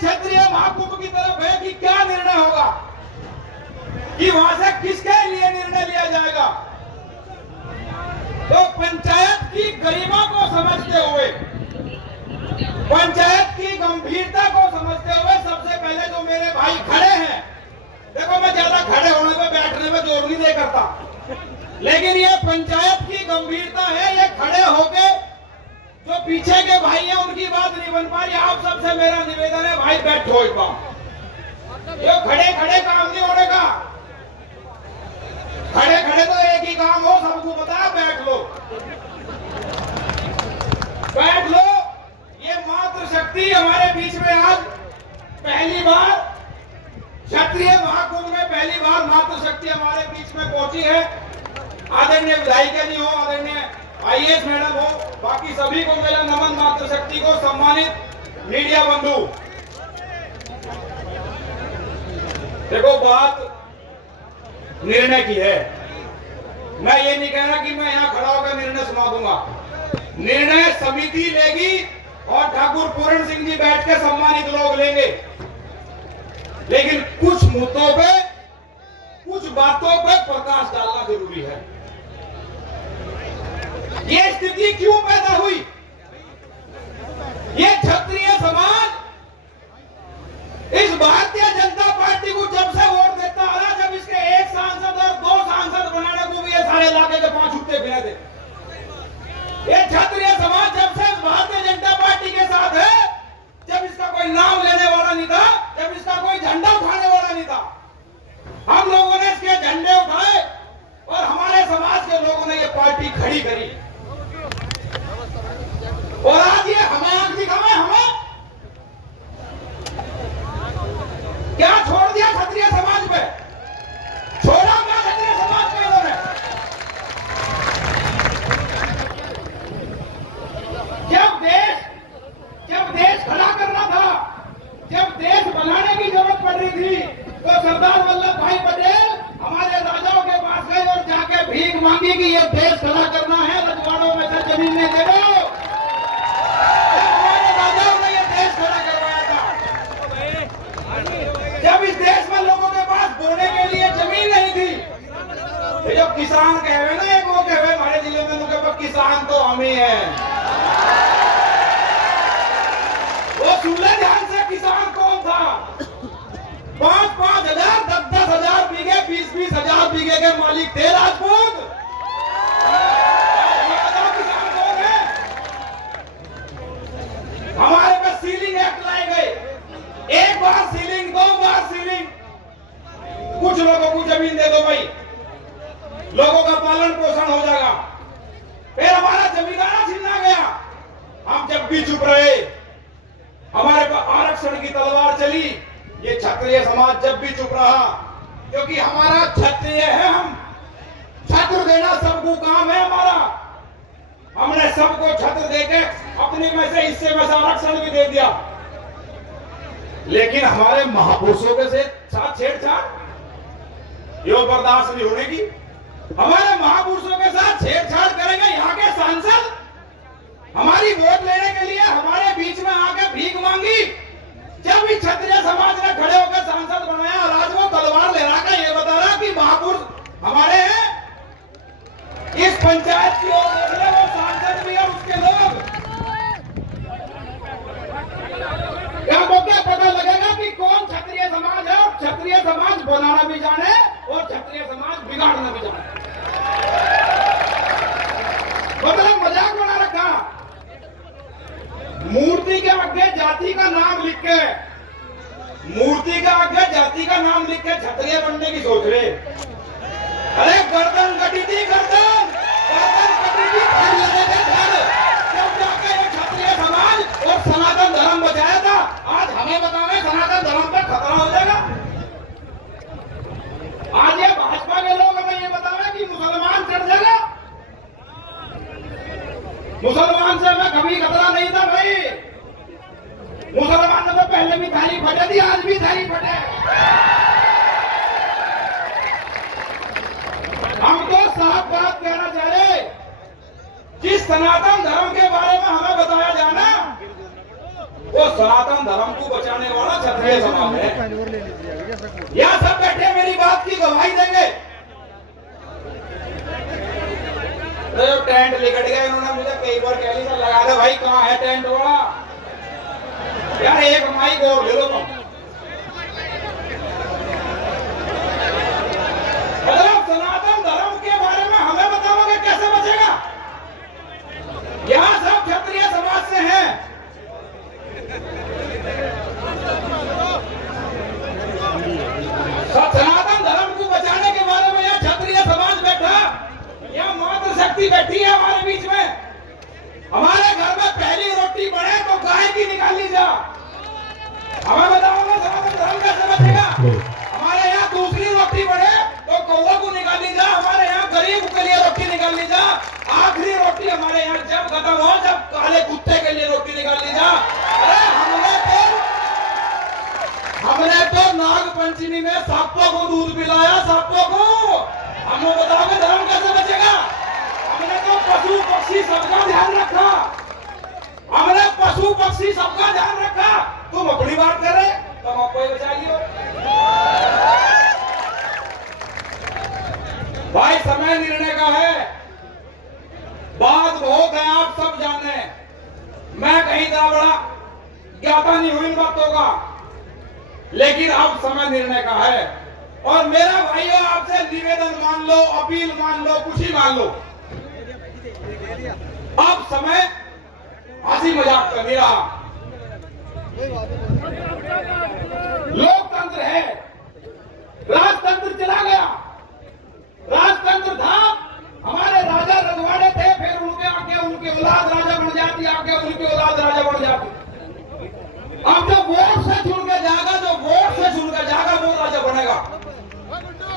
क्षत्रिय महाकुंभ की तरफ है कि क्या निर्णय होगा, कि वहां से किसके लिए निर्णय लिया जाएगा। तो पंचायत की गरिमा को समझते हुए, पंचायत की गंभीरता को समझते हुए सबसे पहले जो मेरे भाई खड़े हैं, देखो मैं ज्यादा खड़े होने पे बैठने में जोर नहीं दे करता, लेकिन ये पंचायत की गंभीरता है। ये खड़े होके जो पीछे के भाई हैं उनकी बात नहीं बन पा रही। आप सबसे मेरा निवेदन है भाई बैठो एक बार, ये खड़े खड़े काम नहीं होने का। खड़े खड़े तो एक ही काम हो, सबको पता है, बैठ लो बैठ लो। ये मातृशक्ति हमारे बीच में आज पहली बार, क्षत्रिय महाकुंभ में पहली बार मातृशक्ति हमारे बीच में पहुंची है। आदरणीय विधायिका जी हो, आदरणीय IAS मैडम हो, बाकी सभी को मेरा नमन। मातृशक्ति को, सम्मानित मीडिया बंधु, देखो बात निर्णय की है। मैं ये नहीं कह रहा कि मैं यहाँ खड़ा होकर निर्णय सुना दूंगा। निर्णय समिति लेगी और ठाकुर पूरण सिंह जी बैठ के सम्मानित लोग लेंगे, लेकिन कुछ मुद्दों पे, कुछ बातों पे प्रकाश डालना जरूरी है। ये स्थिति क्यों पैदा हुई? ये क्षत्रिय समाज इस भारतीय जनता पार्टी को जब से वोट देता आ रहा, जब इसके एक सांसद और 2 सांसद बनाने को भी ये सारे इलाके के 5 उठते फिरे थे। ये क्षत्रिय समाज जब से भारतीय जनता पार्टी के साथ है, जब इसका कोई नाम लेने वाला नहीं था, जब इसका कोई झंडा उठाने वाला नहीं था, हम लोगों ने इसके झंडे उठाए और हमारे समाज के लोगों ने ये पार्टी खड़ी करी। और आज ये हमें आंख दिखावे, हमें क्या छोड़ दिया क्षत्रिय समाज पे? छोड़ा क्या क्षत्रिय समाज पे इन्होंने? जब देश खड़ा करना था, जब देश बनाने की जरूरत पड़ रही थी, तो सरदार वल्लभ भाई पटेल हमारे राजाओं के पास गए और जाके भीख मांगी कि ये देश खड़ा करना है, रजवाड़ों में से जमीन नहीं दे दो। हमारे राजाओं ने ये देश खड़ा करवाया था। जब इस देश में लोगों के पास बोने के लिए जमीन नहीं थी, तो जब किसान कहे ना, एक वो कहे हमारे जिले में किसान तो हम ही हैं। वो सुन ले ध्यान से, किसान कौन था? 5-5 हजार, 10-10 हजार बीघे, 20-20 हजार बीघे के मालिक थे राजपूत। किसान कौन है? हमारे पे सीलिंग एक्ट लाए गए, 1 बार सीलिंग, 2 बार सीलिंग। कुछ लोगों को जमीन दे दो भाई, लोगों का पालन पोषण हो जाएगा। फिर हमारा जमींदारा छीना गया। हम जब भी चुप रहे, हमारे पर आरक्षण की तलवार चली। ये क्षत्रिय समाज जब भी चुप रहा, क्योंकि हमारा क्षत्रिय है, हम छत्र देना सबको काम है हमारा। हमने सबको छत्र देके अपने में से, हिस्से में से आरक्षण भी दे दिया। लेकिन हमारे महापुरुषों के साथ छेड़छाड़ यो बर्दाश्त नहीं होने की। हमारे महापुरुषों के साथ छेड़छाड़ करेंगे यहाँ के सांसद, हमारी वोट लेने के लिए हमारे बीच में आके भीख मांगी। जब भी क्षत्रिय समाज ने खड़े होकर सांसद बनाया, और आज वो तलवार ले रहा, ये बता रहा कि महापुरुष हमारे हैं। इस पंचायत की ओर देख रहे, वो सांसद भी है, उसके लोग। क्या पता लगेगा कि कौन क्षत्रिय समाज है, और क्षत्रिय समाज बनाना भी जाने और क्षत्रिय समाज बिगाड़ना भी जाने। मतलब मजाक बना रखा। मूर्ति के आगे जाति का नाम लिख के, मूर्ति का आगे जाति का नाम लिख के क्षत्रिय बनने की सोच रहे। अरे गर्दन कटी थी, गर्दन कटी थी, घर लगे थे घर। जब जाके ये क्षत्रिय समाज और सनातन धर्म बचाया था, आज हमें बतावे सनातन धर्म पे खतरा हो जाएगा। आज ये भाजपा के लोग हमें ये बतावे कि मुसलमान चढ़ जाएगा। मुसलमान से हमें कभी खतरा नहीं था भाई। मुसलमान ने तो पहले भी थाली फटे थी, आज भी थाली फटे। हम तो साफ बात कहना चाह रहे, जिस सनातन धर्म के बारे में हमें बताया जाना, वो सनातन धर्म को बचाने वाला क्षत्रिय समाज है। यह सब बैठे मेरी बात की गवाही देंगे। तो जो टेंट लिकट गए उन्होंने मुझे कई बार कह लिया लगा दे भाई, कहाँ है टेंट वाला यार, एक माइक और ले लो तुम। मतलब सनातन धर्म के बारे में हमें बताओगे कैसे बचेगा? यहाँ सब क्षत्रिय समाज से हैं। सनातन धर्म को बचाने के बारे में यह क्षत्रिय समाज बैठा, यह मातृशक्ति बैठी है हमारे बीच में। हमारे घर में पहली रोटी बने तो गाय की निकाल ली जा। हमें बताओगे सनातन धर्म कैसे बचेगा? हमारे यहाँ दूसरी रोटी बने तो कौवा को निकाल ली जा। हमारे यहाँ गरीब के लिए रोटी निकाल ली जा। आखिरी रोटी हमारे यहाँ जब खत्म हो, जब काले कुत्ते के लिए रोटी निकाल ली जा। अरे हमने तो नाग पंचमी में सांपों को दूध पिलाया, सांपों को। हमें बताओगे धर्म कैसे बचेगा? हमने तो पशु पक्षी सबका ध्यान रखा, हमने पशु पक्षी सबका ध्यान रखा। तुम अपनी बात कर रहे, तुम आपको ही बचाइए भाई। समय निर्णय का है, बात बहुत है, आप सब जाने। मैं कहीं इतना बड़ा ज्ञाता नहीं हुई इन बातों का, लेकिन अब समय निर्णय का है। और मेरा भाइयों आपसे निवेदन मान लो, अपील मान लो, कुछ ही मान लो, अब समय हंसी मजाक का नहीं रहा। लोकतंत्र है, राजतंत्र चला गया। राजतंत्र था, हमारे राजा रजवाड़े थे, फिर उनके आगे उनके औलाद राजा बन जाती, आगे उनके औलाद राजा बन जाती। अब जो वोट से चुन के जाएगा, जो वोट से चुन के जाएगा वो राजा बनेगा।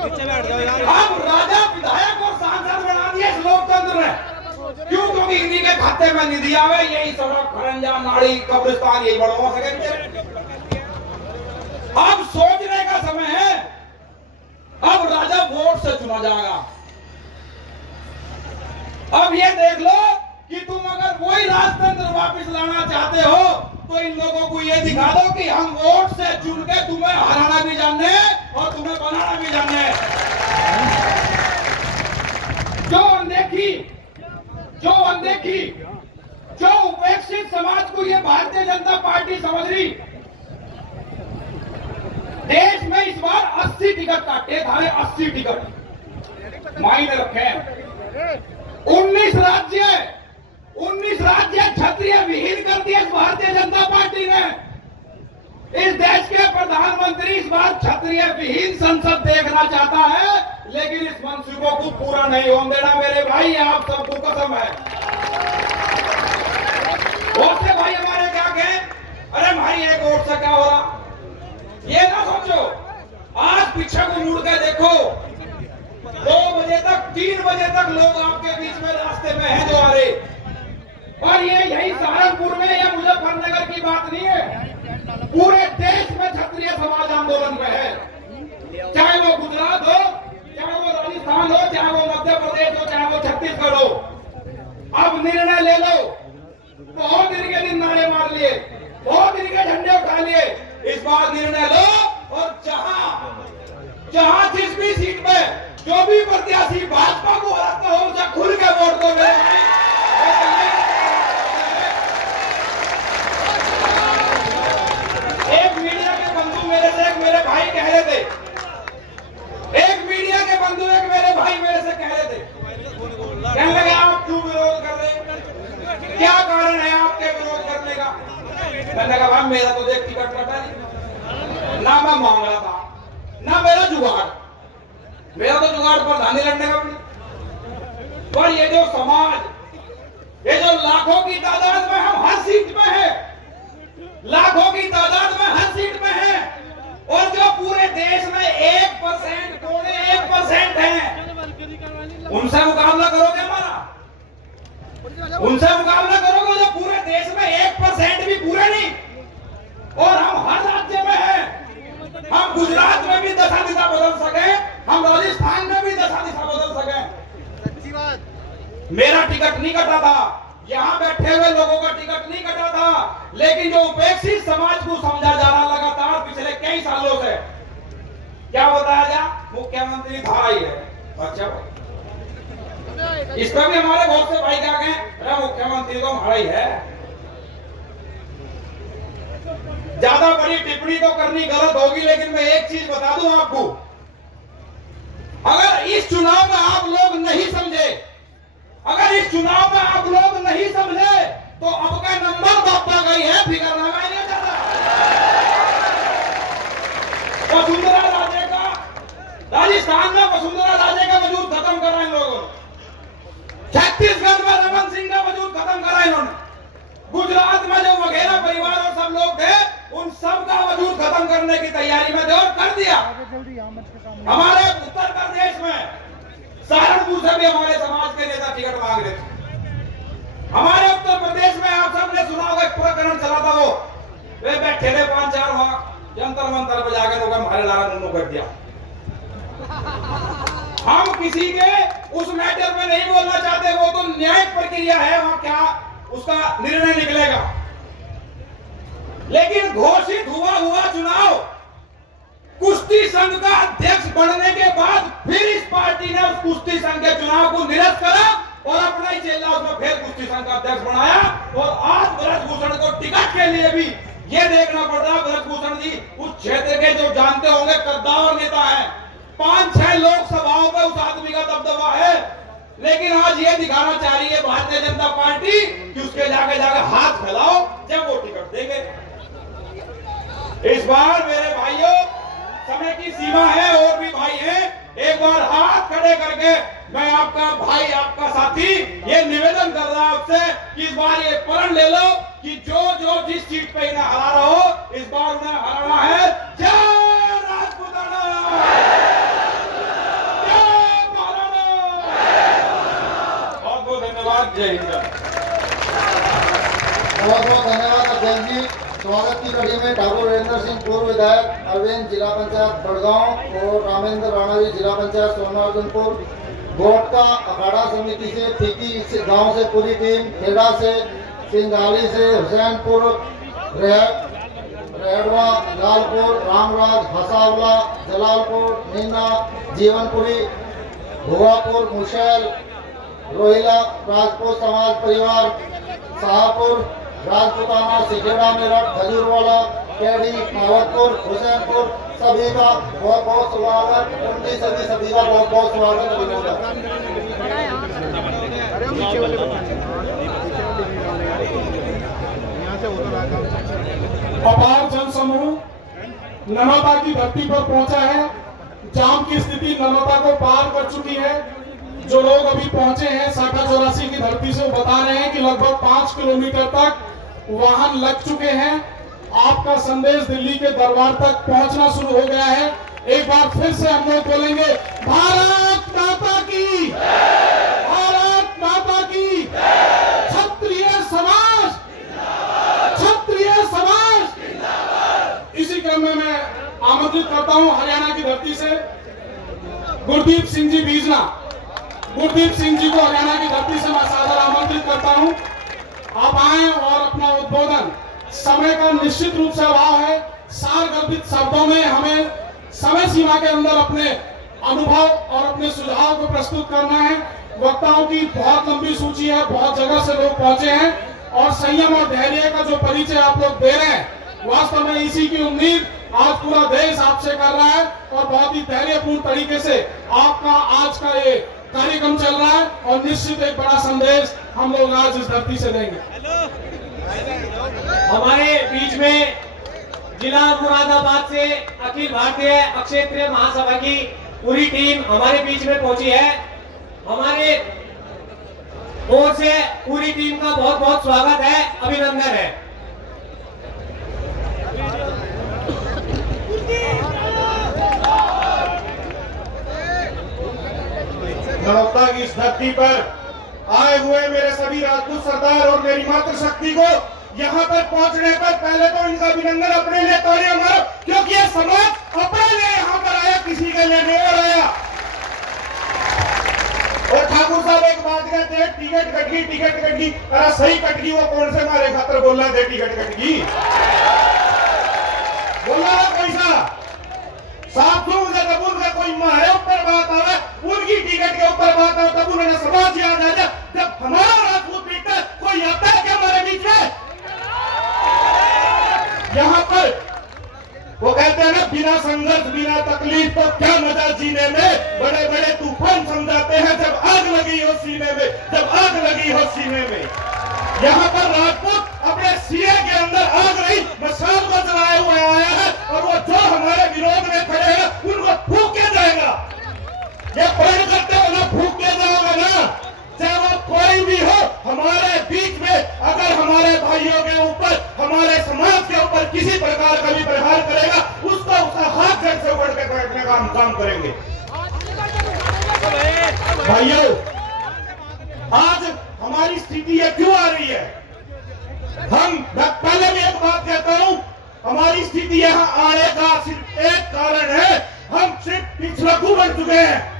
अब राजा विधायक और सांसद बना दिया इस लोकतंत्र ने। क्यों? क्योंकि इन्हीं के खाते में निधि आवे, यही सड़क खरंजा नाड़ी कब्रिस्तान यही बढ़वा सकेंगे। अब सोचने का समय है, अब राजा वोट से चुना जाएगा। अब ये देख लो कि तुम अगर वही राजतंत्र वापस लाना चाहते हो तो इन लोगों को ये दिखा दो कि हम वोट से चुन के तुम्हें हराना भी जानते हैं और तुम्हें बनाना भी जानते हैं। जो अनदेखी, जो उपेक्षित समाज को ये भारतीय जनता पार्टी समझ रही। देश में इस बार 80 टिकट काटे, धारे 80 टिकट मायने रखे। 19 राज्य क्षत्रिय विहीन कर दिए भारतीय जनता पार्टी ने। इस देश के प्रधानमंत्री इस बार क्षत्रिय विहीन संसद देखना चाहता है, लेकिन इस मंसूबों को पूरा नहीं होने देना मेरे भाई, आप सबको कसम है। बहुत से भाई हमारे क्या कहें, अरे भाई एक वोट से क्या हो रहा? ये ना सोचो, आज पीछे को मुड़ के देखो, 2 बजे तक 3 बजे तक लोग आपके बीच में रास्ते में हैं जो आ रहे। और ये यही सहारनपुर में या मुजफ्फरनगर की बात नहीं है, पूरे देश में क्षत्रिय समाज आंदोलन में है। चाहे वो गुजरात हो, चाहे वो राजस्थान हो, चाहे वो मध्य प्रदेश हो, चाहे वो छत्तीसगढ़ हो। अब निर्णय ले लो। बहुत दिन के दिन नारे मार लिए, बहुत दिन के झंडे उठा लिए, इस बार निर्णय लो। और जहां जिस भी सीट पे जो भी प्रत्याशी भाजपा को हराता हो, उसे खुल के वोट दो मेरे भाई। एक मीडिया के बंधु मेरे से, एक मेरे भाई कह रहे थे, एक मीडिया के बंधु एक मेरे भाई मेरे से कह रहे थे, कहने लगे आप क्यों विरोध कर रहे हैं, क्या कारण है आपके विरोध करने का? मैंने कहा भाई मेरा तो देख टिकट कटा नहीं, ना मैं मांग रहा था, ना मेरा जुगाड़, मेरा तो जुगाड़ प्रधानी लड़ने का भी नहीं। पर ये जो समाज, ये जो लाखों की तादाद में हम हर सीट में है, लाखों की तादाद में हर सीट में है, और जो पूरे देश में 1% 1% है, उनसे मुकाबला करोगे हमारा? उनसे मुकाबला करोगे जो पूरे देश में 1% भी पूरे नहीं, और हम हर राज्य में हैं। हम गुजरात में भी दशा दिशा बदल सके, हम राजस्थान में भी दशा दिशा बदल सके। सच्ची बात। मेरा टिकट नहीं कटा था, यहाँ बैठे हुए लोगों का टिकट नहीं कटा था, लेकिन जो उपेक्षित समाज क्या बताया जा, मुख्यमंत्री था ही है। अच्छा, इसका भी हमारे बहुत से भाई क्या कहें, अरे मुख्यमंत्री तो हमारा ही है। ज्यादा बड़ी टिप्पणी तो करनी गलत होगी, लेकिन मैं एक चीज बता दूं आपको, अगर इस चुनाव में आप लोग नहीं समझे, अगर इस चुनाव में आप लोग नहीं समझे, तो अब का नंबर बापा गई है, फिकर ना नहीं जाता। वसुंधरा राजे का, राजस्थान में वसुंधरा राजे का वजूद खत्म करा इन लोगों ने, छत्तीसगढ़ में रमन सिंह का वजूद खत्म करा इन्होंने, गुजरात में जो वघेला परिवार और सब लोग थे, उन सब का वजूद खत्म करने की तैयारी में थे और कर दिया। हमारे उत्तर प्रदेश में सहारनपुर से भी हमारे समाज के नेता टिकट मांग रहे थे। हमारे उत्तर प्रदेश में आप सबने सुना होगा, एक प्रकरण चला था, वो वे बैठे थे 5-4 वहां जंतर मंतर पर जाकर लोग हमारे लाला नन्नू कर दिया। हम किसी के उस मैटर में नहीं बोलना चाहते, वो तो न्यायिक प्रक्रिया है, वहां क्या उसका निर्णय निकलेगा। लेकिन घोषित हुआ चुनाव, कुश्ती संघ का अध्यक्ष बनने के बाद फिर इस पार्टी ने उस कुश्ती संघ के चुनाव को निरस्त करा और अपना ही चेला उसमें फिर कुश्ती संघ का अध्यक्ष बनाया। और आज ब्रजभूषण को टिकट के लिए भी ये देखना पड़ रहा है, ब्रजभूषण जी उस क्षेत्र के जो जानते होंगे कद्दावर नेता है, 5-6 लोकसभाओं पे उस आदमी का दबदबा है, लेकिन आज ये दिखाना चाह रही है भारतीय जनता पार्टी कि उसके जाके हाथ फैलाओ जब वो टिकट देंगे। इस बार मेरे भाइयों, समय की सीमा है, और भी भाई हैं, एक बार हाथ खड़े करके मैं आपका भाई, आपका साथी ये निवेदन कर रहा हूं आपसे कि इस बार ये प्रण ले लो कि जो जिस सीट पे इन्हें हरा रहा हो, इस बार उन्हें हराना है। जय राजपूताना, जय महाराणा, बहुत बहुत धन्यवाद। जय हिंद। बहुत बहुत धन्यवाद अध्यक्ष जी। स्वागत की कड़ी में ठाकुर वीरेंद्र सिंह पूर्व विधायक, अरविंद जिला पंचायत बड़गांव और रामेंद्र राणा जी जिला पंचायत सोनार्जनपुर, गोट का अखाड़ा समिति से, फीकी गांव से पूरी टीम, खेड़ा से, सिंगाली से, हुसैनपुर, रेहड़वा, लालपुर, रामराज, हसावला, जलालपुर, नीना, जीवनपुरी, भुवापुर, मुशैल, रोहिला, राजपूत समाज परिवार, शाहपुर, राजपूताना, सिखेड़ा, मेरठ, खजूरवाला, कैडी, मावतपुर, हुसैनपुर, सभी का बहुत बहुत स्वागत। उनकी सभी का बहुत बहुत स्वागत, अभिनंदन। अपार जन समूह नर्मदा की धरती पर पहुंचा है। जाम की स्थिति नर्मदा को पार कर चुकी है। जो लोग अभी पहुंचे हैं साठा 84 की धरती से, वो बता रहे हैं कि लगभग 5 किलोमीटर तक वाहन लग चुके हैं। आपका संदेश दिल्ली के दरबार तक पहुंचना शुरू हो गया है। एक बार फिर से हम लोग बोलेंगे, भारत माता की, भारत माता की, क्षत्रिय समाज, क्षत्रिय समाज। इसी क्रम में मैं आमंत्रित करता हूं हरियाणा की धरती से गुरदीप सिंह जी बीजना, गुरदीप सिंह जी को हरियाणा की धरती से मैं सादर आमंत्रित करता हूं। आप आए और अपना उद्बोधन, समय का निश्चित रूप से अभाव है, सारगर्भित शब्दों में हमें समय सीमा के अंदर अपने अनुभव और अपने सुझाव को प्रस्तुत करना है। वक्ताओं की बहुत लंबी सूची है, बहुत जगह से लोग पहुंचे हैं और संयम और धैर्य का जो परिचय आप लोग दे रहे हैं, वास्तव में इसी की उम्मीद आज पूरा देश आपसे कर रहा है और बहुत ही धैर्यपूर्ण तरीके से आपका आज का ये कार्यक्रम चल रहा है और निश्चित एक बड़ा संदेश हम लोग आज इस धरती से देंगे। हमारे बीच में जिला मुरादाबाद से अखिल भारतीय अक्षेत्रीय महासभा की पूरी टीम हमारे बीच में पहुंची है। हमारे ओर से पूरी टीम का बहुत बहुत स्वागत है, अभिनंदन है। नर्मदा की इस धरती पर आए हुए मेरे सभी राजपूत सरदार और मेरी मातृशक्ति को यहाँ पर पहुँचने पर पहले तो इनका अभिनंदन, अपने लिए तालियां मारो, क्योंकि ये समाज अपने लिए यहाँ पर आया, किसी के लिए नहीं आया। और ठाकुर साहब एक बात कहते हैं, टिकट कट गई, टिकट कट गई। अरे सही कट गई, वो कौन से मारे खातर बोल रहे थे टिकट कट गई? बोल रहा पैसा 700 यहाँ पर वो कहते हैं ना, बिना संघर्ष बिना तकलीफ तो क्या मजा जीने में। बड़े बड़े तूफान समझाते हैं जब आग लगी हो सीने में, जब आग लगी हो सीने में। यहाँ पर राजपूत अपने सीने के अंदर आग नहीं मशाल को जलाए हुए आया है, और वो जो हमारे विरोध में खड़े हैं उनको फूक के जाएगा। ये प्रण करते हो ना, फूक के जाओगे ना, चाहे वो कोई भी हो हमारे बीच में। अगर हमारे भाइयों के ऊपर, हमारे समाज के ऊपर किसी प्रकार का भी प्रहार करेगा, उसका हाथ जड़ से उखड़ के बैठने का हम काम करेंगे। भाइयों, आज हमारी स्थिति ये क्यों आ रही है? मैं पहले भी एक बात कहता हूं, हमारी स्थिति यहाँ आने का सिर्फ एक कारण है, हम सिर्फ पिछड़कू बन चुके हैं।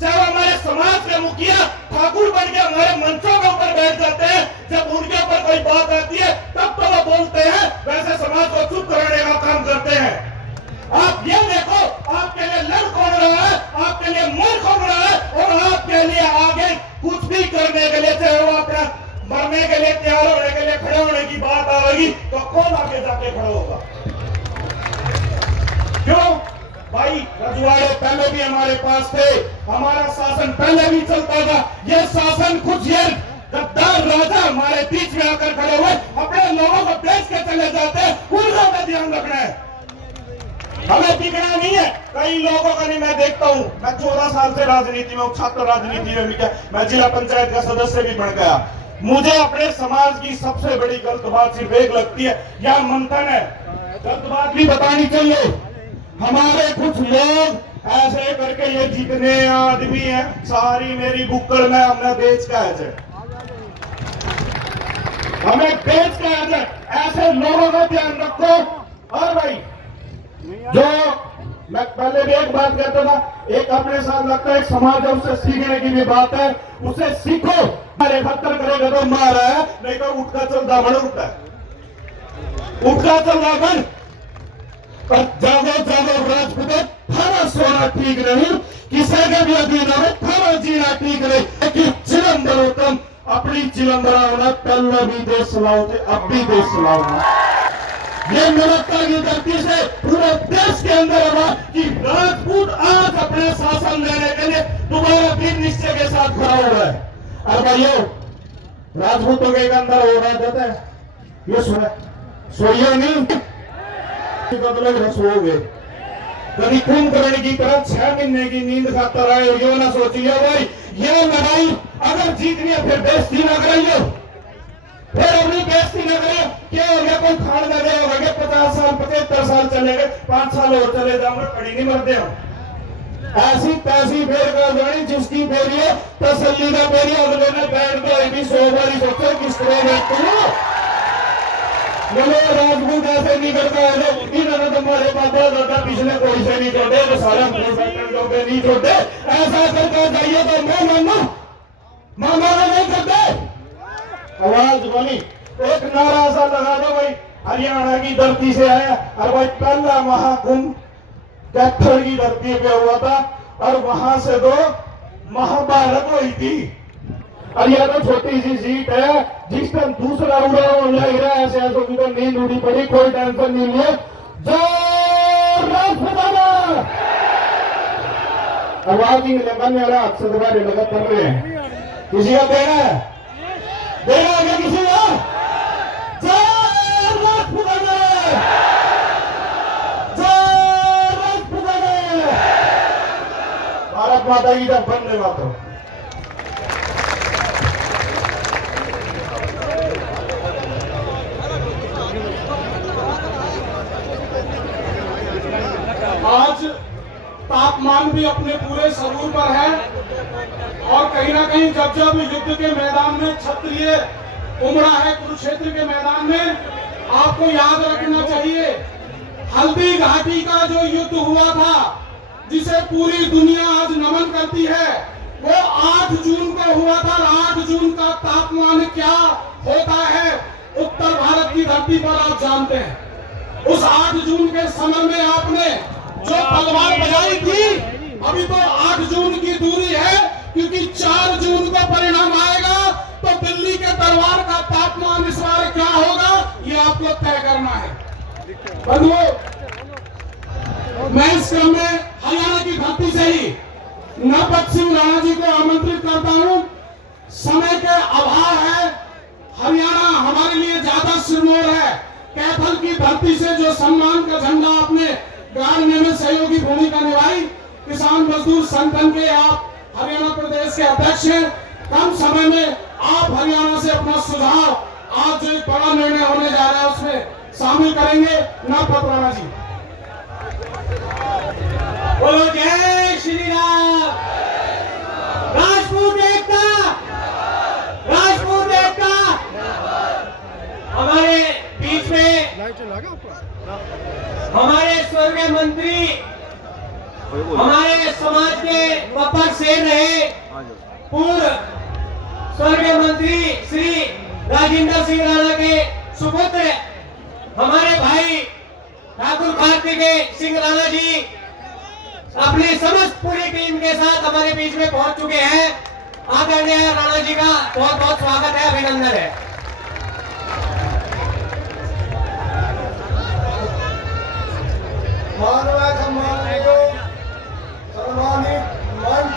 चाहे हमारे समाज के मुखिया ठाकुर बन के हमारे मंचों के ऊपर बैठ जाते हैं, जब उनके ऊपर कोई बात आती है तब तो वो बोलते हैं, वैसे समाज को चुप कराने का काम करते हैं। आप ये देखो, आपके लिए लड़ कौन रहा है, आपके लिए मर कौन रहा है, और आपके लिए आगे कुछ भी करने के लिए, चाहे वो अपना मरने के लिए तैयार होने के लिए खड़े होने की बात आएगी तो कौन आगे जाके खड़ा होगा? क्यों भाई? रजवाड़े पहले भी हमारे पास थे, हमारा शासन पहले भी चलता था। ये शासन कुछ ये गद्दार राजा हमारे बीच में आकर खड़े हुए अपने लोगों को बेच के चले जाते हैं, उनका हमें ध्यान रखना है, हमें बिगड़ा नहीं है। कई लोगों का नहीं, मैं देखता हूँ, मैं 14 साल से राजनीति में, छात्र राजनीति में किया, मैं जिला पंचायत का सदस्य भी बन गया। मुझे अपने समाज की सबसे बड़ी गलत बात सिर्फ एक लगती है, यह मंथन है। गलत बात भी बतानी चाहिए। हमारे कुछ लोग ऐसे करके, ये जितने आदमी हैं सारी मेरी बुक्कड़ में हमने बेच का है, हमें बेच का है। ऐसे लोगों का ध्यान रखो। और भाई, जो मैं पहले भी एक बात कहता था, एक अपने साथ लगता है एक समाज है, उससे सीखने की भी बात है, उससे सीखो। अरे खतर करेगा तो मारा है, नहीं तो उठका चल दामन उठता है, उठका चल दामन। जागो जागो राजपूत, थारा सोना ठीक नहीं, किसी के भी अधीन में थारा जीना ठीक नहीं। लेकिन चिलंबर तुम अपनी चिलंबरा होना, पहले भी देश चलाओ थे, अब भी देश चलाओ। ये ममता की धरती से पूरे देश के अंदर हुआ कि राजपूत आज अपने शासन लेने के लिए दोबारा फिर निश्चय के साथ खड़ा हुआ है। और भाइयों, राजपूतों के अंदर हो रहा जाता है, ये सोइए नहीं, सोओगे कभी कुंभकर्ण की तरह 6 महीने की नींद खाता रहे, यो ना सोचिए भाई ये लड़ाई अगर जीतनी है फिर बेइज्जती ना कराइए, फिर अपनी बेइज्जती न करें। क्या हो गया, कोई खान ना गया होगा कि 50 साल 75 साल चले गए, 5 साल और चले जाऊंगा, खड़ी नहीं मरते हम। ऐसी तैसी फेर का जानी जिसकी फेरी है तसल्ली का फेरी, अगले ने बैठ के भी 100 बारी सोचे किस तरह बैठते बोले राजपूत ऐसे नहीं करता है, इन्होंने तो हमारे बाबा दादा पिछले कोई से नहीं छोड़े, तो सारा नहीं छोड़ते, ऐसा करके जाइए तो मैं मामा नहीं करते। आवाज बनी, एक नारा सा लगा दो भाई, हरियाणा की धरती से आया। और भाई पहला महाकुंभ कैथल की धरती पे हुआ था, और वहां से तो महाभारत हुई थी। और यह तो छोटी सी सीट है, जिस टाइम दूसरा उड़ा लग रहा है, ऐसे ऐसों की तो नींद उड़ी पड़ी, कोई टेंशन नहीं लिया। आवाज ही लगने वाला हाथ से दोबारा लगा कर रहे हैं, किसी का देना है, देना है किसी का? भारत माता की जब बंदे मातरम। आज तापमान भी अपने पूरे सरूर पर है, और कहीं ना कहीं जब जब युद्ध के मैदान में क्षत्रिय उमड़ा है, कुरुक्षेत्र के मैदान में, आपको याद रखना चाहिए हल्दी घाटी का जो युद्ध हुआ था, जिसे पूरी दुनिया आज नमन करती है, वो 8 जून को हुआ था। 8 जून का तापमान क्या होता है उत्तर भारत की धरती पर आप जानते हैं। उस 8 जून के समय में आपने जो तलवार बजाई थी, अभी तो 8 जून की दूरी है, क्योंकि 4 जून को परिणाम आएगा तो दिल्ली के दरबार का तापमान इस बार क्या होगा ये आपको तय करना है। बंधुओं, मैं इस क्रम में हरियाणा की धरती से ही नरपत सिंह राणा जी को आमंत्रित करता हूं। समय के अभाव है, हरियाणा हमारे लिए ज्यादा सिरमौर है। कैथल की धरती से जो सम्मान का झंडा आपने गाड़ने में सहयोगी भूमिका निभाई, किसान मजदूर संगठन के आप हरियाणा प्रदेश के अध्यक्ष हैं। कम समय में आप हरियाणा से अपना सुझाव, आज जो एक बड़ा निर्णय होने जा रहा है उसमें शामिल करेंगे। नरपत राणा जी। बोलो जय श्री राम। राजपूत एकता, राजपूत एकता। हमारे बीच में हमारे स्वर्गीय मंत्री, हमारे समाज के बब्बर शेर रहे पूर्व स्वर्गीय मंत्री श्री राजेंद्र सिंह राणा के सुपुत्र हमारे भाई ठाकुर कार्तिकेय सिंह राणा जी अपनी समस्त पूरी टीम के साथ हमारे बीच में पहुंच चुके हैं। आदरणीय राणा जी का बहुत बहुत स्वागत है, अभिनंदन है। माननीय सम्मानित मंच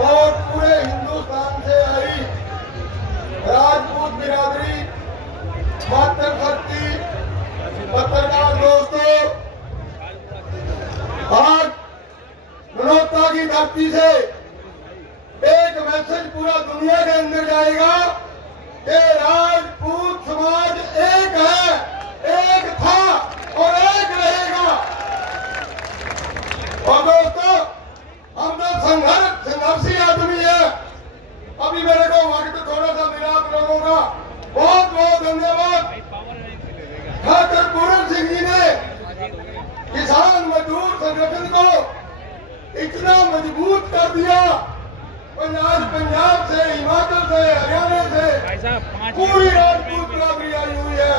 और पूरे हिंदुस्तान से आई राजपूत बिरादरी, मातृ शक्ति, पत्रकार दोस्तों, आज मनोता की धरती से एक मैसेज पूरा दुनिया के अंदर जाएगा कि राजपूत समाज एक है, एक था और एक रहेगा। और दोस्तों, हम तो संघर्षी आदमी है। अभी मेरे को वक्त थोड़ा सा मिला आप लोगों का, बहुत बहुत धन्यवाद। ठाकुर पूरन सिंह जी ने किसान मजदूर संगठन को इतना मजबूत कर दिया। आज पंजाब से, हिमाचल से, हरियाणा से पूरी राजपूत बिरादरी आई हुई है।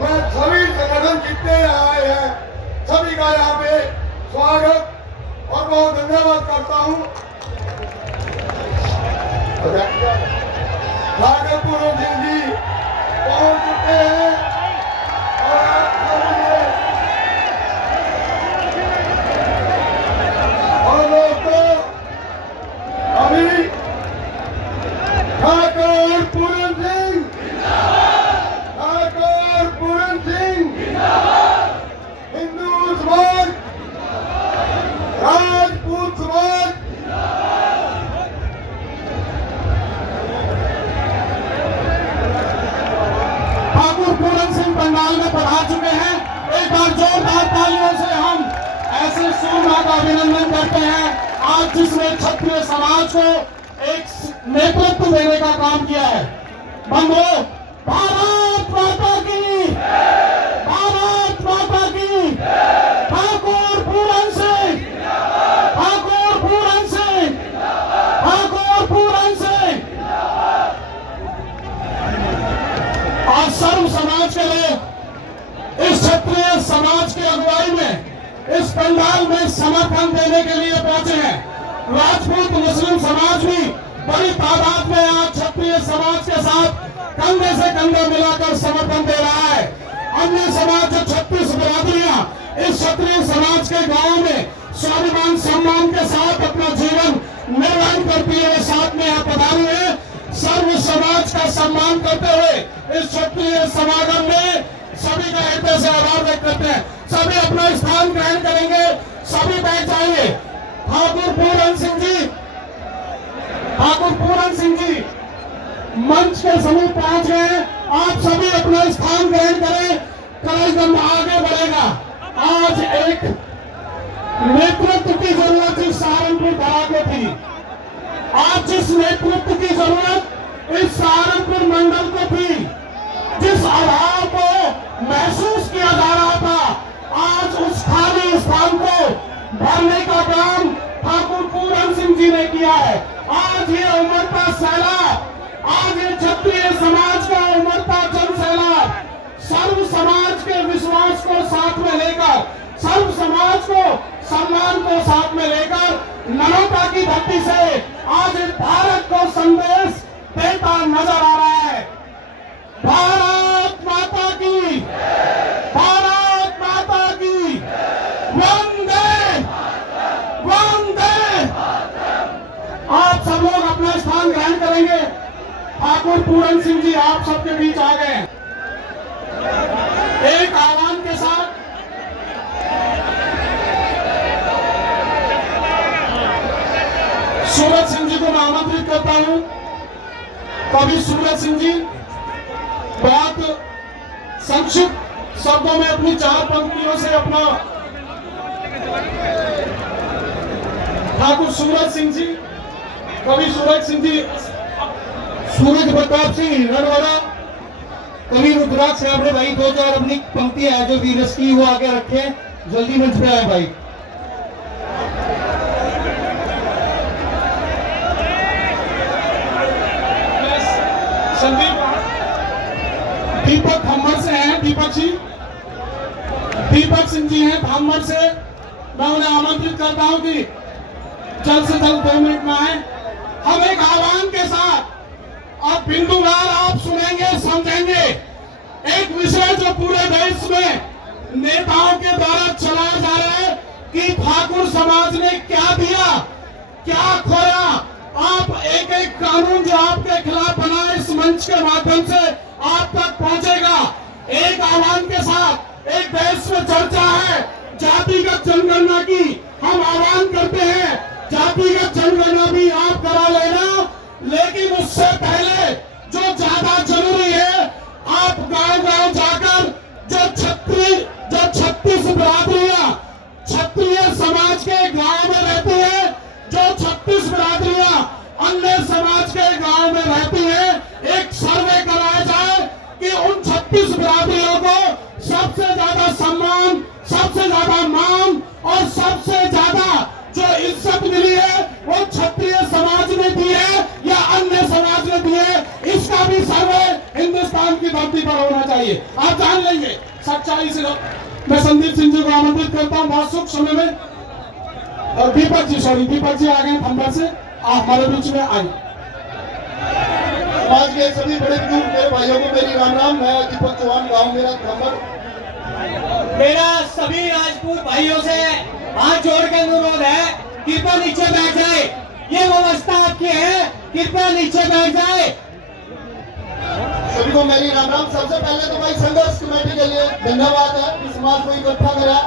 मैं सभी संगठन जितने आए हैं सभी का यहाँ पे स्वागत और बहुत धन्यवाद करता हूँ। ठाकुर पूरन सिंह जी पहुंच चुके हैं और आप और दोस्तों, अभी ठाकुर पूरन सिंह, ठाकुर पूरन सिंह, हिंदू समाज, राजपूत समाज, ठाकुर पूरन सिंह पंडाल में पधार चुके हैं। एक बार जोरदार तालियों से हम ऐसे सूरमा का अभिनंदन करते हैं आज जिसने क्षत्रिय समाज को एक नेतृत्व देने का काम किया है। बंधुओं, भारत माता की, भारत माता की। ठाकुर पूरन सिंह, ठाकुर पूरन सिंह, ठाकुर पूरन सिंह। आज सर्व समाज के लोग इस क्षत्रिय समाज की अगुवाई में इस पंडाल में समर्थन देने के लिए पहुंचे हैं। राजपूत मुस्लिम समाज भी बड़ी तादाद में आज क्षत्रिय समाज के साथ कंधे से कंधा मिलाकर समर्थन दे रहा है। अन्य समाज जो 36 बिरादरियां इस क्षत्रिय समाज के गांव में स्वाभिमान सम्मान के साथ अपना जीवन निर्वाह करती है, साथ में यहाँ पधारी है। सर्व समाज का सम्मान करते हुए इस क्षत्रिय समागम में सभी का हृदय से आभार व्यक्त करते हैं। सभी अपना स्थान ग्रहण करेंगे, सभी बैठ जाएंगे। ठाकुर पूरन सिंह जी, ठाकुर पूरन सिंह जी मंच के समीप पहुंच गए। आप सभी अपना स्थान ग्रहण करें, कार्यक्रम आगे बढ़ेगा। आज एक नेतृत्व की जरूरत इस सहारनपुर धरा को थी। आज जिस नेतृत्व की जरूरत इस सहारनपुर मंडल को थी, जिस अभाव को महसूस किया जा रहा था, आज उस खाली स्थान को भरने का काम ठाकुर पूरन सिंह जी ने किया है। आज ये उमड़ता सैलाब, आज ये क्षत्रिय समाज का उमड़ता जन सैलाब सर्व समाज के विश्वास को साथ में लेकर, सर्व समाज को सम्मान को साथ में लेकर नरोटा की धरती से आज भारत को संदेश देता नजर आ रहा है। भारत माता की, भारत बुलाएंगे। ठाकुर पूरन सिंह जी आप सबके बीच आ गए हैं। एक आह्वान के साथ सूरज सिंह जी को मैं आमंत्रित करता हूं। कवि सूरज सिंह जी बहुत संक्षिप्त शब्दों में अपनी 4 पंक्तियों से अपना ठाकुर सूरज सिंह जी, कवि सूरज सिंह जी, सूरज प्रताप सिंह हिरणवाड़ा, कवि रुद्राक्ष साहब भाई 2-4 अपनी पंक्तियां है जो वीरस की वो आगे रखे, जल्दी मंच पे आए भाई। संदीप दीपक खम्मर से हैं, दीपक जी, दीपक सिंह जी हैं खम्मर से। मैं उन्हें आमंत्रित करता हूं कि जल्द से जल्द 2 मिनट में आए। हम एक आह्वान के साथ अब बिंदुवार आप सुनेंगे, समझेंगे। एक विषय जो पूरे देश में नेताओं के द्वारा चलाया जा रहा है कि ठाकुर समाज ने क्या दिया, क्या खोया। आप एक एक कानून जो आपके खिलाफ बना है इस मंच के माध्यम से आप तक पहुंचेगा। एक आह्वान के साथ एक देश में चर्चा है जातिगत जनगणना की। हम आह्वान करते हैं जातिगत जनगणना भी आप करा लेना, लेकिन उससे पहले जो ज्यादा जरूरी है आप गांव-गांव जाकर जो 36 बिरादरियां क्षत्रिय समाज के गांव में रहती है, जो 36 बिरादरियां अन्य समाज के गांव में रहती है, एक सर्वे कराया जाए कि उन 36 बिरादरियों को सबसे ज्यादा सम्मान, सबसे ज्यादा मान और सबसे ज्यादा जो इज्जत मिली है वो क्षत्रिय समाज ने दी है या अन्य समाज ने दी है। इसका भी सर्वे हिंदुस्तान की धरती पर होना चाहिए। आप जान लेंगे सच्चाई से। मैं संदीप सिंह जी को आमंत्रित करता हूं बहुत सूक्ष्म समय में। और दीपक जी आ गए खंडर से, आप हमारे बीच में आए। समाज के सभी बड़े बुजुर्ग मेरे भाइयों को मेरी राम राम। मैं दीपक चौहान, गाँव मेरा खम्मर। मेरा सभी राजपूत भाइयों से हाथ जोड़ के अनुरोध है, कृपया नीचे बैठ जाए। ये व्यवस्था आपकी है, कृपया नीचे बैठ जाए। सभी को मेरी राम राम। सबसे पहले तो भाई संघर्ष कमेटी के लिए धन्यवाद है कि समाज को इकट्ठा करा।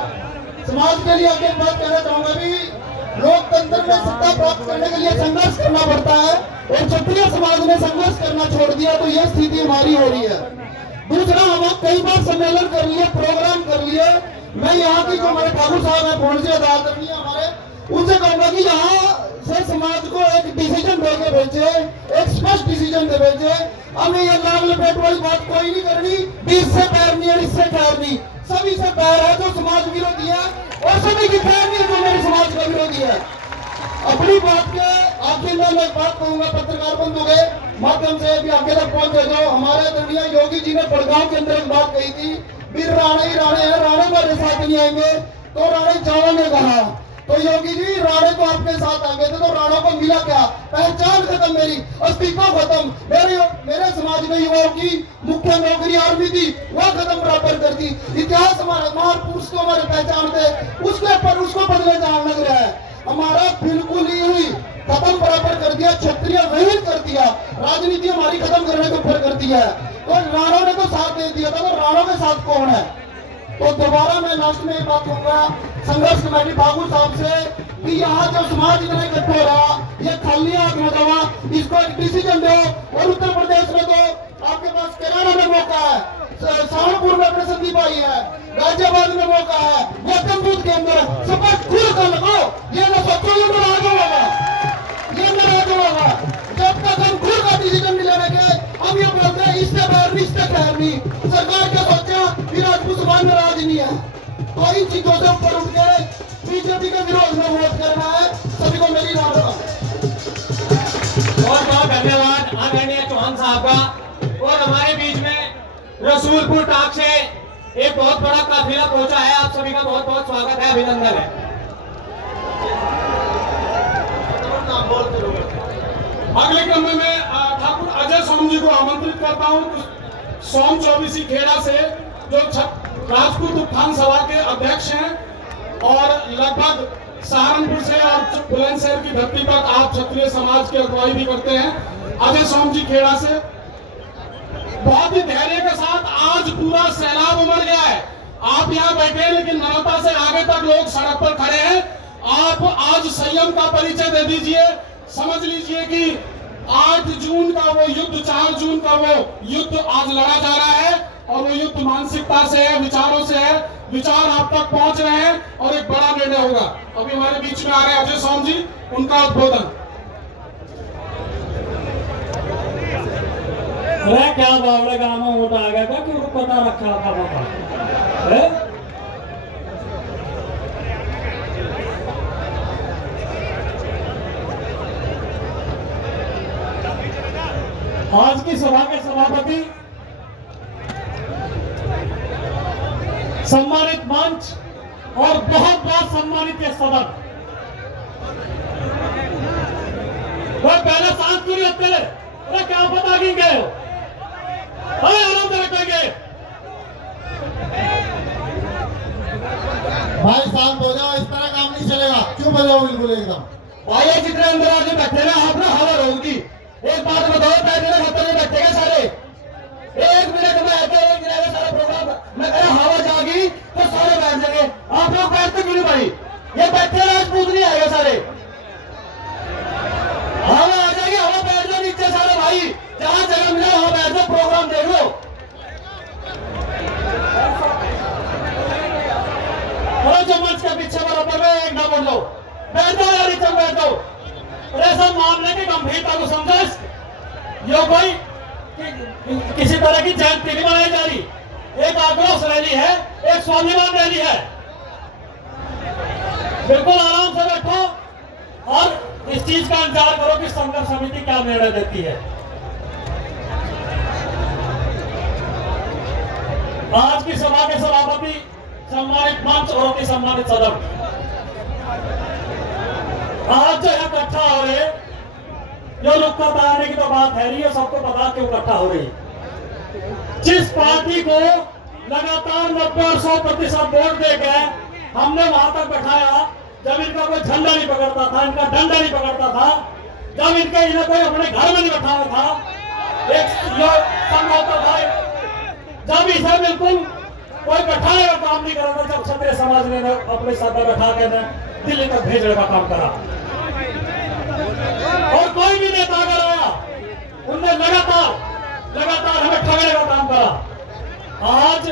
समाज के लिए आगे बात कहना चाहूंगा भी लोकतंत्र में सत्ता प्राप्त करने के लिए संघर्ष करना पड़ता है और क्षत्रिय समाज ने संघर्ष करना छोड़ दिया तो यह स्थिति हमारी हो रही है। दूसरा, हम कई बार सम्मेलन कर लिए, प्रोग्राम कर लिए। मैं यहाँ की जो हमारे ठाकुर साहब है पूर्ण आदरणीय हमारे, उनसे कहूंगा कि यहाँ से समाज को एक डिसीजन दे के भेजे, एक स्पष्ट डिसीजन दे भेजे। हमें ये लाभ लपेट वाली बात कोई नहीं करनी, इससे पैर नहीं और इससे खैर नहीं। सभी से पैर है जो समाज विरोधी है और सभी की खैर नहीं जो मेरे समाज का विरोधी है। अपनी बात के आखिर में मैं बात कहूंगा पत्रकार बंधु के माध्यम से भी आगे तक पहुंचे। जो हमारे आदरणीय योगी जी ने बड़गांव के अंदर एक बात कही थी, फिर राणे ही राणे है, राणे हमारे साथ नहीं आएंगे तो राणे जाओ ने कहा। तो योगी जी राणे तो आपके साथ आ गए थे, तो राणों को मिला क्या? पहचान खत्म, मेरी अस्तित्व खत्म। मेरे समाज में युवाओं की मुख्य नौकरी आर्मी थी, वह खत्म बराबर कर दी। इतिहास हमारे महापुरुष को हमारे पहचान थे, उसके पर उसको बदले जान लग रहा है। हमारा बिल्कुल ही हुई खत्म बराबर कर दिया, क्षत्रिय रहित कर दिया, राजनीति हमारी खत्म करने को ऊपर कर दिया। तो राणों ने तो साथ दे दिया था, तो राणों के साथ कौन है? तो दोबारा मैं लास्ट में एक बात कहूंगा संघर्ष कमेटी ठाकुर साहब से कि यहाँ जो समाज इतना इकट्ठा हो रहा, ये खाली हाथ न जावा, इसको एक डिसीजन दो। और उत्तर प्रदेश में तो आपके पास केरला में मौका है, सहारनपुर में अपने संदीप भाई है, गाजियाबाद में मौका है, गौतम बुद्ध के अंदर सब खुल कर लगाओ। ये ना सोचो ये मेरा आगे होगा, ये मेरा आगे होगा। जब तक हम खुल का डिसीजन नहीं लेंगे, हम ये बोलते हैं इससे बैर नहीं, इससे खैर नहीं। सरकार क्या सोचा फिर राजपूत समाज में राज नहीं है। तो इन चीजों से ऊपर उठ के बीजेपी के विरोध में वोट करना है। सभी को मेरी राम राम। बहुत बहुत धन्यवाद आदरणीय चौहान साहब का। और हमारे बीच में रसूलपुर टाक से एक बहुत बड़ा काफिला पहुंचा है। आप सभी का बहुत बहुत स्वागत है, अभिनंदन है। अगले क्रम में मैं ठाकुर अजय सोम जी को आमंत्रित करता हूं। सोम चौबीसी खेड़ा से जो राजपूत उत्थान सभा के अध्यक्ष हैं और लगभग सहारनपुर से और बुलंदशहर की धरती पर आप क्षत्रिय समाज की अगुवाई भी करते हैं। अजय सोम जी खेड़ा से। बहुत ही धैर्य के साथ आज पूरा सैलाब उमड़ गया है। आप यहाँ बैठे हैं लेकिन नरोटा से आगे तक लोग सड़क पर खड़े हैं। आप आज संयम का परिचय दे दीजिए। समझ लीजिए कि 8 जून का वो युद्ध, 4 जून का वो युद्ध आज लड़ा जा रहा है और वो युद्ध मानसिकता से है, विचारों से है। विचार आप तक पहुंच रहे हैं और एक बड़ा निर्णय होगा। अभी हमारे बीच में आ रहे हैं अजय सोम जी, उनका उद्बोधन। अरे क्या बावड़े गांव में वोट आ गया था कि उनको पता रखा था बाबा। आज की सभा के सभापति, सम्मानित मंच और बहुत बहुत सम्मानित ये सदन, वो पहले शांत क्यों नहीं होते? अरे क्या पता कि गए हो? अरे आराम से रखेंगे। भाई शांत हो जाओ, इस तरह काम नहीं चलेगा। चुप हो जाओ बिल्कुल एकदम। भाई ये जितने अंदर आदमी बैठे ना, आप ना हवा होगी। एक बात बताओ, बैठे ना खत्म में बैठेगा सारे। 1 मिनट में आते एक गिरेगा सारा प्रोग्राम। मैं कह हवा जागी तो सारे बैठ जाएंगे। आप लोग बैठते क्यों नहीं भाई? ये बैठे राजपूत नहीं आएगा सारे। हवा आ जाएगी, हवा बैठ जाओ नीचे सारे भाई। जहां जगह मिला वहां बैठ जाओ, प्रोग्राम देख लो। और जो मंच के पीछे बराबर में एक ना बोल लो, बैठ जाओ यार, नीचे बैठ जाओ। सब मामले की गंभीरता को समझो। यो कोई किसी तरह की जयंती नहीं मनाई जा रही। एक आक्रोश रैली है, एक स्वाभिमान रैली है। बिल्कुल आराम से बैठो और इस चीज का इंतजार करो कि संघर्ष समिति क्या निर्णय देती है। आज की सभा के सभापति, सम्मानित मंच और अति सम्मानित सदन, आज जो इकट्ठा हो रहे, जो लोग का बताने की तो बात है नहीं, सबको पता क्यों इकट्ठा हो रही। जिस पार्टी को लगातार 90 और 100% वोट देकर हमने वहां तक बैठाया, जब इनका कोई झंडा नहीं पकड़ता था, इनका डंडा नहीं पकड़ता था, जब इन्हें कोई अपने घर में नहीं बैठाया था, एक संघ होता था, जब इसे बिल्कुल कोई बैठाने का काम नहीं कर रहा था, जब क्षत्रिय समाज ने अपने साथ बैठा के दिल्ली तक भेजने का काम करा और कोई भी नेता अगर आया, उनने लगातार हमें ठगने का काम करा। आज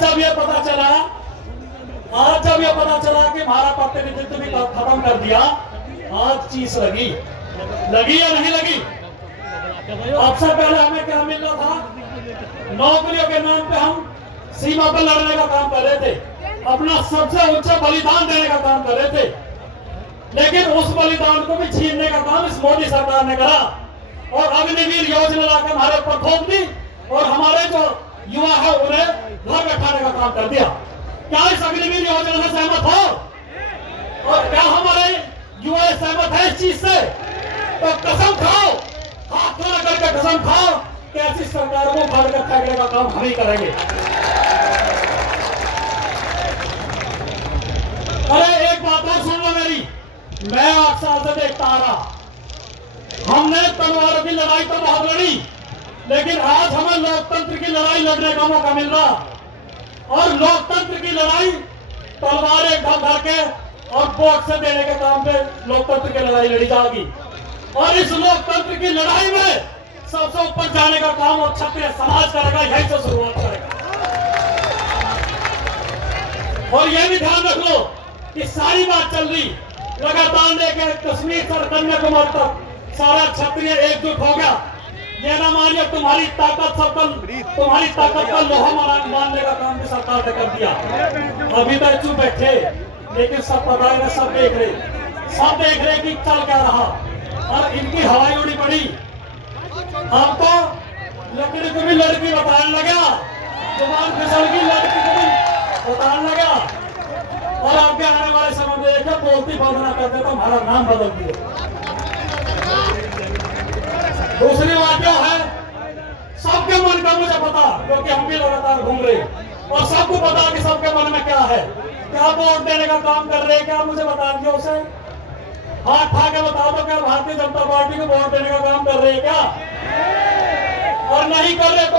जब ये पता चला कि हमारा प्रतिनिधित्व भी खत्म कर दिया, आज चीज लगी या नहीं लगी? सबसे पहले हमें क्या मिल रहा था? नौकरियों के नाम पे हम सीमा पर लड़ने का काम कर रहे थे, अपना सबसे ऊंचा बलिदान देने का काम कर रहे थे, लेकिन उस बलिदान को भी छीनने का काम इस मोदी सरकार ने करा और अग्निवीर योजना लाकर हमारे ऊपर थोप दी और हमारे जो युवा है उन्हें घर बैठाने का काम कर दिया। क्या इस अग्निवीर योजना से सहमत हो? और क्या हमारे युवा सहमत है इस चीज से? तो कसम खाओ, हाथ खड़ा करके कसम खाओ कि ऐसी सरकार को घर कर फेंकने का काम हम ही करेंगे। अरे एक बात और सुन लो मेरी, मैं 8 साल से देखता आ रहा, हमने तलवारों की लड़ाई तो बहुत लड़ी, लेकिन आज हमें लोकतंत्र की लड़ाई लड़ने का मौका मिल रहा और लोकतंत्र की लड़ाई तलवार एक ढंग करके और वोट से देने के काम पे लोकतंत्र की लड़ाई लड़ी जाएगी और इस लोकतंत्र की लड़ाई में सबसे ऊपर जाने का काम और क्षत्रिय समाज करेगा, यहीं से शुरुआत करेगा। और यह भी ध्यान रख लो कि सारी बात चल रही लगातार लेकर कश्मीर से कन्याकुमारी तक सारा क्षत्रिय एकजुट हो गया। ये ना मानिए तुम्हारी ताकत का लोहा मानने का काम भी सरकार ने कर दिया। अभी तक चुप बैठे, लेकिन सब पता है, सब देख रहे कि चल क्या रहा और इनकी हवाई उड़ी पड़ी। अब तो लकड़ी को भी लड़की बताने लगा, जुबान फिसल की लड़की को भी बताने लगा और आगे आने वाले समय में देखो बोलती बदना करते तो हमारा नाम बदल दिए। दूसरी बात क्या है, सबके मन का मुझे पता, क्योंकि हम भी लगातार घूम रहे और सबको पता कि सबके मन में क्या है, क्या वोट देने का काम कर रहे हैं, क्या मुझे बता दिया उसे। हाथ उठा के बता दो क्या भारतीय जनता पार्टी को वोट देने का काम कर रहे हैं क्या? और नहीं कर रहे तो